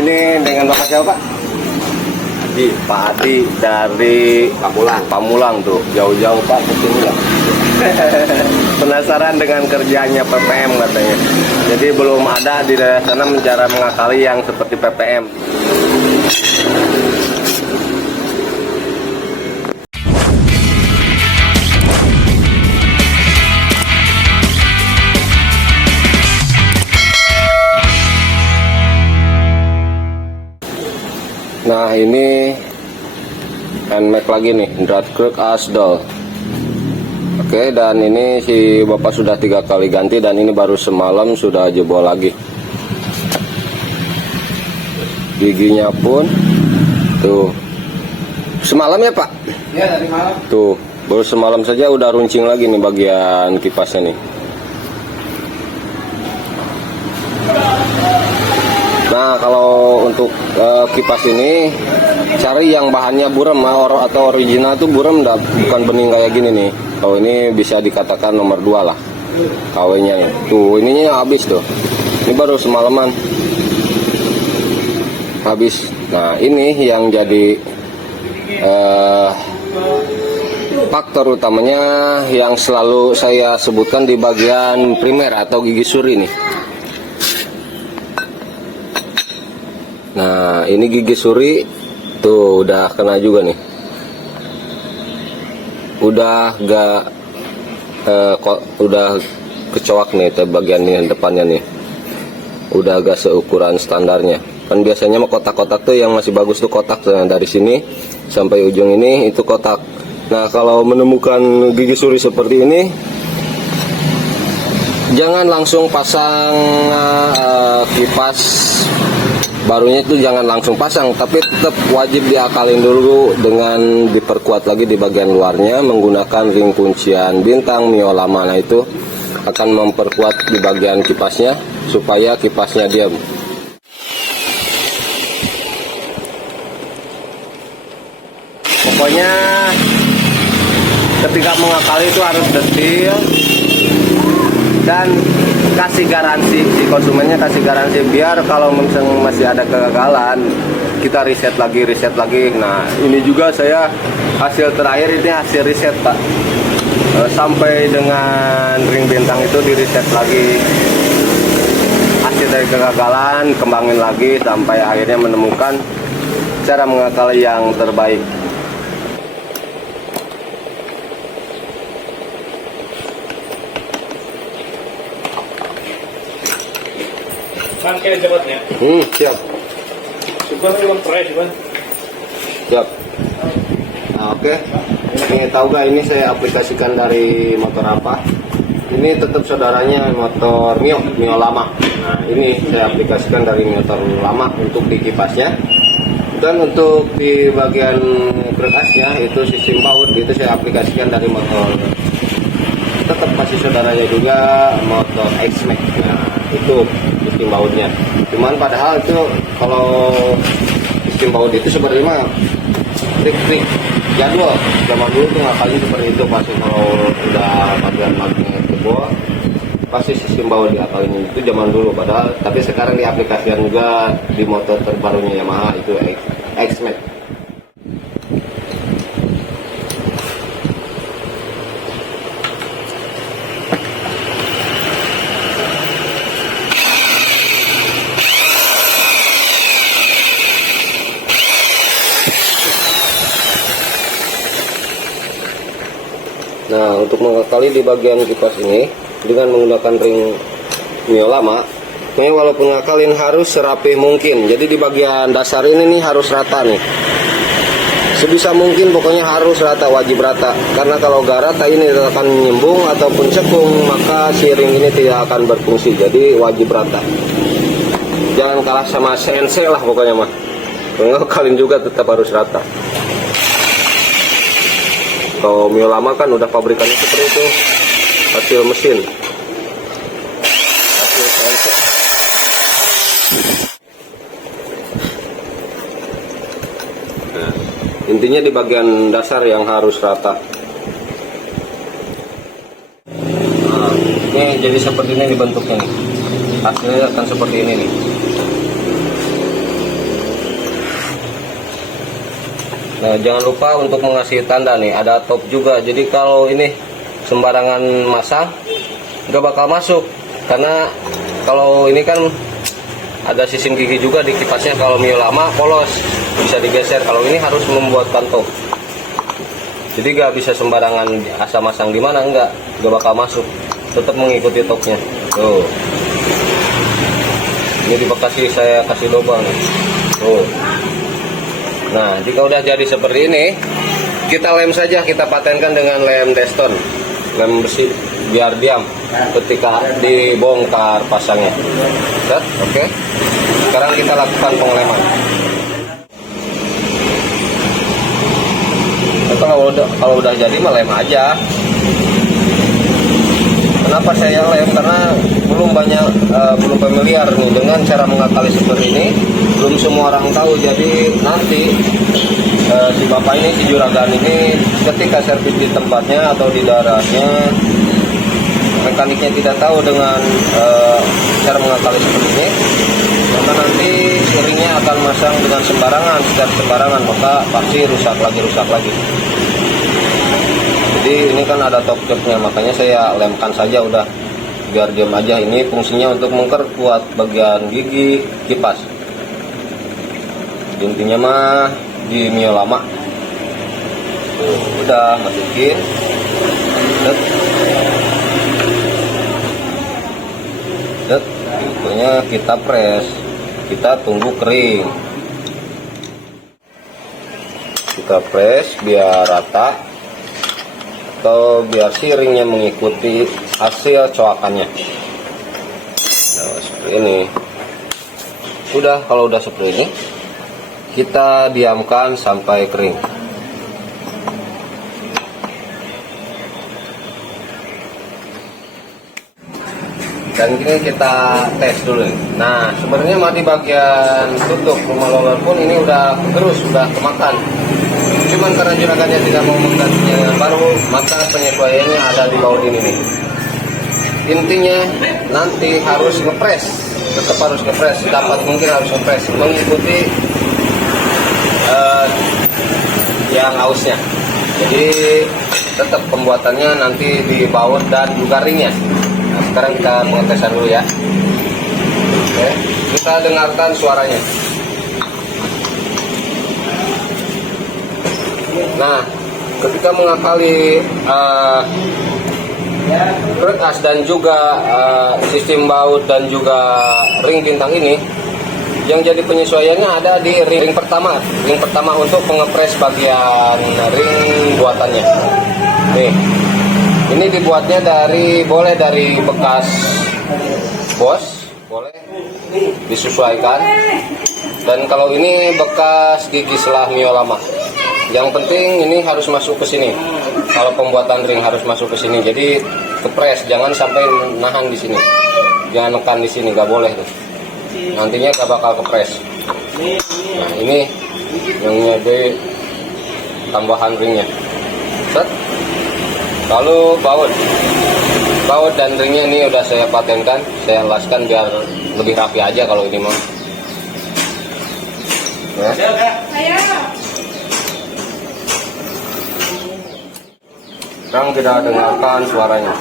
ini dengan Bapak siapa, Pak? Adi. Pak Adi dari Pamulang tuh, jauh-jauh Pak ke sini ya. Penasaran dengan kerjanya PPM katanya. Jadi belum ada di daerah sana cara mengakali yang seperti PPM. Nah ini NMAX lagi nih, Drakkruk Asdal. Oke, dan ini si Bapak sudah 3 kali ganti dan ini baru semalam sudah jebol lagi. Giginya pun tuh semalam ya Pak? Iya, tadi malam. Tuh baru semalam saja udah runcing lagi nih bagian kipasnya nih. Nah kalau untuk kipas ini cari yang bahannya buram atau original tuh buram, bukan bening kayak gini nih. Kalau ini bisa dikatakan nomor 2 lah KW-nya nih. Tuh ininya habis tuh. Ini baru semalaman habis. Nah ini yang jadi faktor utamanya yang selalu saya sebutkan di bagian primer atau gigi suri nih. Nah ini gigi suri tuh udah kena juga nih, udah udah kecoak nih bagian ini depannya nih, udah agak seukuran standarnya. Kan biasanya mah kotak-kotak tuh yang masih bagus tuh kotak tuh, dari sini sampai ujung ini itu kotak. Nah kalau menemukan gigi suri seperti ini, jangan langsung pasang kipas barunya itu, jangan langsung pasang, tapi tetap wajib diakalin dulu dengan diperkuat lagi di bagian luarnya menggunakan ring kuncian bintang Mio lama. Nah itu akan memperkuat di bagian kipasnya supaya kipasnya diam. Pokoknya ketika mengakali itu harus detail dan kasih garansi, si konsumennya kasih garansi, biar kalau misalnya masih ada kegagalan kita riset lagi. Nah ini juga saya hasil terakhir ini hasil riset Pak, sampai dengan ring bintang itu di riset lagi, hasil dari kegagalan kembangin lagi sampai akhirnya menemukan cara mengakali yang terbaik. Kan kayak jabatnya. Siap. Coba uang terakhir, Bang. Siap. Nah, oke. Ini tahu gak ini saya aplikasikan dari motor apa? Ini tetap saudaranya motor Mio lama. Nah, ini saya aplikasikan dari motor lama untuk di kipasnya. Dan untuk di bagian berkasnya itu sistem baut itu saya aplikasikan dari motor. Tetap masih saudaranya juga motor X-Max. Nah, itu sistem bautnya. Cuman padahal itu kalau sistem baut itu sebenarnya trik-trik jadwal zaman dulu tuh ngakalin seperti itu. Pasti kalau udah bagian magnet jebol pasti sistem baut diakalin itu zaman dulu. Padahal tapi sekarang diaplikasikan juga di motor terbarunya Yamaha itu X-Max. Nah untuk mengakali di bagian kipas ini dengan menggunakan ring Mio lama, ini walaupun ngakalin harus serapih mungkin. Jadi di bagian dasar ini nih harus rata nih, sebisa mungkin pokoknya harus rata, wajib rata. Karena kalau gak rata ini akan menyembung ataupun cekung, maka si ring ini tidak akan berfungsi. Jadi wajib rata, jangan kalah sama CNC lah pokoknya mah. Ngakalin juga tetap harus rata. Kalau Mio lama kan udah pabrikannya seperti itu, hasil mesin, hasil CNC. Nah, intinya di bagian dasar yang harus rata. Nah, ini jadi seperti ini bentuknya nih, hasilnya akan seperti ini nih. Nah, jangan lupa untuk mengasih tanda nih, ada top juga. Jadi kalau ini sembarangan masang nggak bakal masuk, karena kalau ini kan ada sistem gigi juga di kipasnya. Kalau Mio lama polos bisa digeser, kalau ini harus membuatkan top. Jadi nggak bisa sembarangan asal masang di mana, nggak bakal masuk, tetap mengikuti topnya. Tuh, ini di Bekasi saya kasih lubang nih. Tuh. Nah, jika udah jadi seperti ini, kita lem saja, kita patenkan dengan lem Deston, lem bersih, biar diam ketika dibongkar pasangnya. Oke. Sekarang kita lakukan pengeleman. Kalau udah jadi mah lem aja. Kenapa saya lem? Karena belum familiar nih dengan cara mengakali seperti ini. Belum semua orang tahu. Jadi nanti si bapak ini, si juragan ini, ketika servis di tempatnya atau di daerahnya, mekaniknya tidak tahu dengan cara mengakali seperti ini, maka nanti ringnya akan masang dengan sembarangan, secara sembarangan, maka pasti rusak lagi. Jadi ini kan ada top capnya, makanya saya lemkan saja udah, biar diam aja. Ini fungsinya untuk memperkuat bagian gigi kipas. Intinya mah di Mio lama. Tuh, udah masukin. Pokoknya kita press, kita tunggu kering. Kita press biar rata, atau biar si ringnya mengikuti hasil coakannya. Nah, seperti ini. Udah, kalau udah seperti ini, kita diamkan sampai kering. Dan ini kita tes dulu. Nah, sebenarnya mah di bagian tutup rumah roller pun ini udah terus, sudah kemakan. Cuman karena juragannya tidak mau menggantinya dengan baru, maka penyesuaiannya ada di baut ini nih. Intinya nanti harus ngepres, tetap harus ngepres, dapat mungkin harus ngepres, mengikuti yang ausnya. Jadi tetap pembuatannya nanti di baut dan juga ringnya. Nah, sekarang kita pengetesan dulu ya. Oke, kita dengarkan suaranya. Nah, ketika mengakali kertas dan juga sistem baut dan juga ring bintang ini, yang jadi penyesuaiannya ada di ring pertama. Ring pertama untuk pengepres bagian ring buatannya. Nih, ini dibuatnya boleh dari bekas bos, boleh disesuaikan. Dan kalau ini bekas gigi selah Mio lama. Yang penting ini harus masuk ke sini. Kalau pembuatan ring harus masuk ke sini. Jadi kepres, jangan sampai nahan di sini. Jangan nekan di sini, nggak boleh tuh. Nantinya nggak bakal kepres. Nah, ini yang jadi tambahan ringnya. Set. Lalu baut dan ringnya ini udah saya patenkan, saya laskan biar lebih rapi aja kalau ini mah. Ya. Sekarang kita dengarkan suaranya.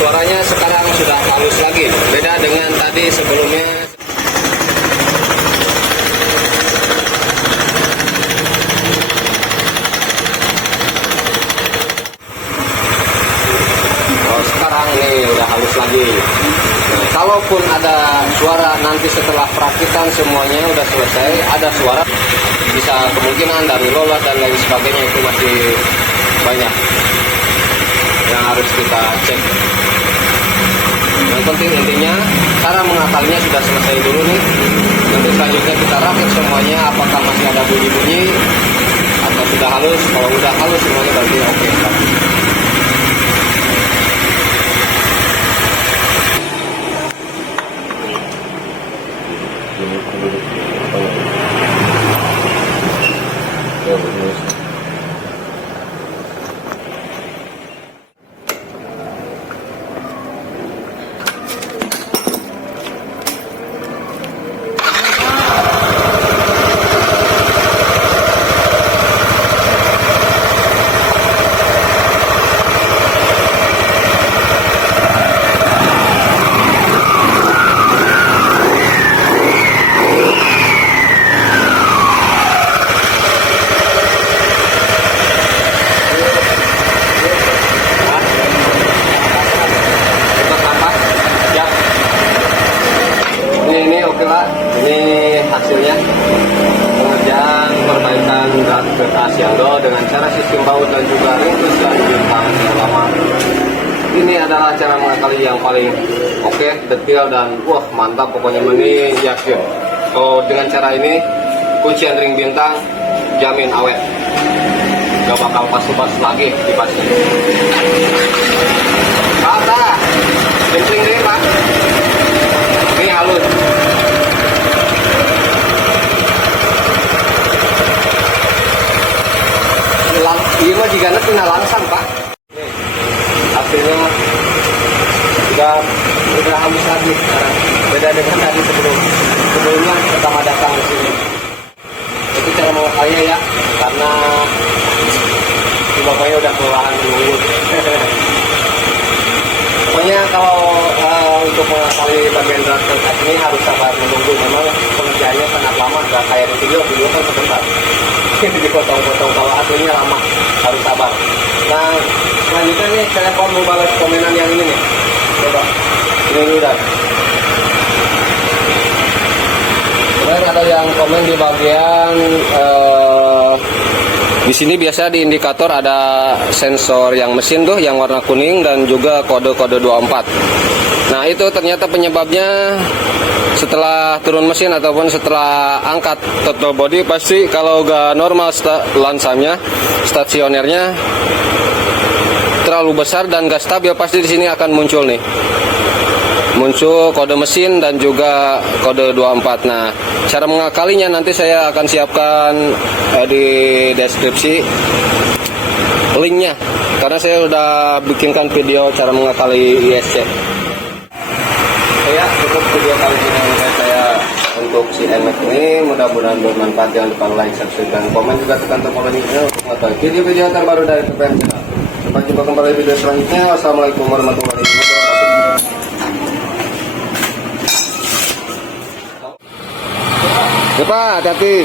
Suaranya sekarang sudah halus lagi, beda dengan tadi sebelumnya. Sekarang ini udah halus lagi. Nah, kalaupun ada suara nanti setelah perakitan semuanya udah selesai, ada suara, bisa kemungkinan dari lolos dan lain sebagainya, itu masih banyak yang harus kita cek. Yang penting intinya cara mengakalinya sudah selesai dulu nih. Nanti selanjutnya kita rakit semuanya, apakah masih ada bunyi-bunyi atau sudah halus. Kalau udah halus semuanya berarti oke. Siangdo dengan cara sistem baut dan juga ringkus dari bintang yang lama. Ini adalah cara mengakali yang paling oke, detail dan wah mantap pokoknya, ini yakin. So dengan cara ini kuncian ring bintang jamin awet, gak bakal pas-pas lagi dipasnya. Ada jempling deh pak, ini halus. Iya mah jika tina langsang pak. Hasilnya udah habis lagi sekarang. Beda dengan tadi sebelumnya pertama datang ke sini. Itu cara mengakalinya ya, karena si bapaknya udah kelelahan menunggu. Pokoknya kalau untuk mengakali bagian transaksi ini harus sabar menunggu. Memang pengerjaannya sangat lama, nggak kayak di video kan sebentar. Dipotong-potong, kalau aslinya lama, harus sabar. Nah, selanjutnya nih saya mau balas komenan yang ini nih. Coba, ini dulu dah. Kemudian ada yang komen di bagian di sini biasa di indikator ada sensor yang mesin tuh yang warna kuning dan juga kode-kode 24. Nah, itu ternyata penyebabnya setelah turun mesin ataupun setelah angkat throttle body, pasti kalau gak normal lansamnya, stasionernya terlalu besar dan gak stabil, pasti di sini akan muncul nih, muncul kode mesin dan juga kode 24. Nah, cara mengakalinya nanti saya akan siapkan di deskripsi linknya, karena saya udah bikinkan video cara mengakali ISC. Ya, cukup video kali ini saya untuk si NMAX ini, mudah-mudahan bermanfaat. Jangan lupa like, subscribe, dan komen juga tekan tombol loncengnya untuk mengetahui video-video terbaru dari PPN Channel. Sampai jumpa kembali di video selanjutnya. Wassalamualaikum warahmatullahi wabarakatuh. Ya Pak, hati-hati.